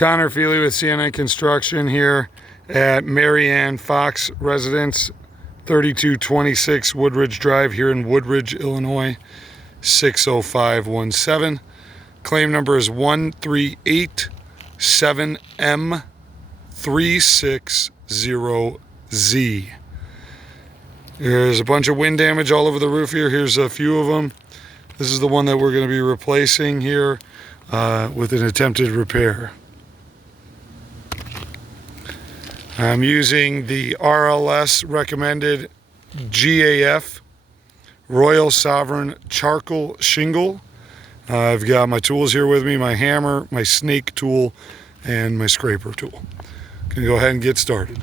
Connor Feely with CNA Construction here at Mary Ann Fox Residence, 3226 Woodridge Drive here in Woodridge, Illinois, 60517. Claim number is 1387M360Z. There's a bunch of wind damage all over the roof here. Here's a few of them. This is the one that we're going to be replacing here with an attempted repair. I'm using the RLS recommended GAF Royal Sovereign charcoal shingle. I've got my tools here with me, my hammer, my snake tool, and my scraper tool. Gonna go ahead and get started.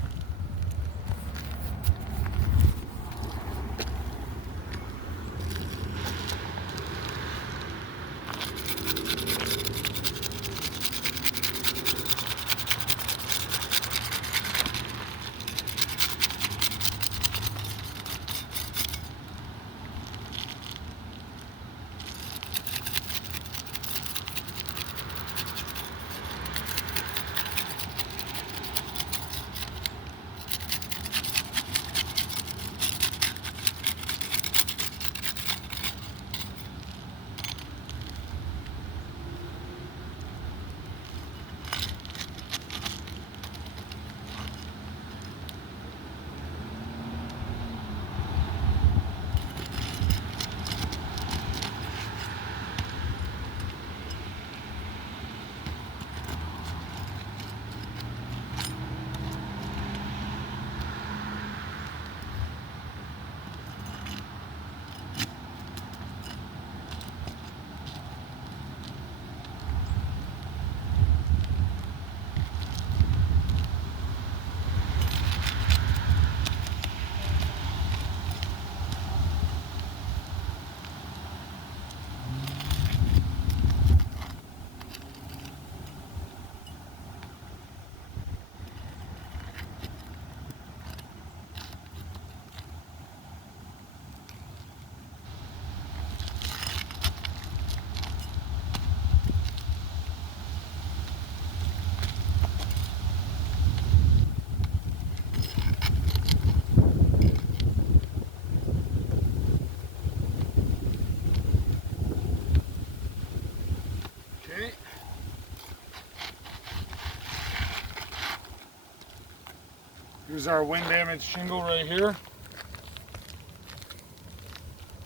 Here's our wind damage shingle right here.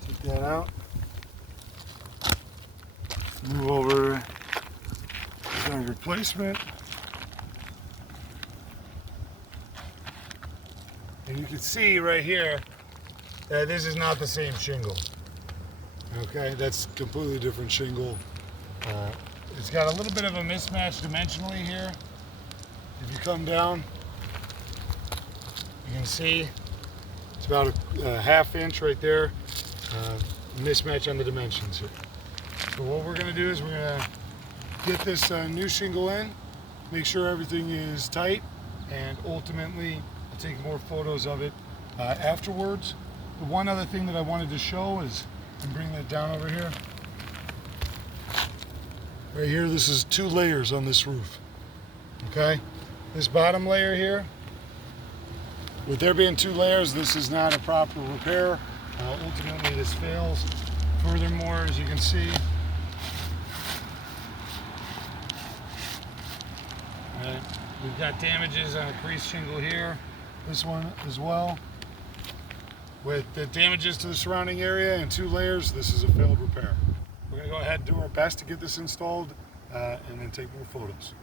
Take that out. Move over to our replacement. And you can see right here that this is not the same shingle. Okay, that's completely different shingle. It's got a little bit of a mismatch dimensionally here. If you come down, you can see it's about a half inch right there, mismatch on the dimensions here. So what we're going to do is we're going to get this new shingle in, make sure everything is tight, and ultimately I'll take more photos of it afterwards. The one other thing that I wanted to show is, and bring that down over here. Right here, this is 2 layers on this roof. Okay, this bottom layer here, with there being 2 layers, this is not a proper repair. Ultimately, this fails. Furthermore, as you can see, we've got damages on a crease shingle here. This one as well. With the damages to the surrounding area and 2 layers, this is a failed repair. We're going to go ahead and do our best to get this installed and then take more photos.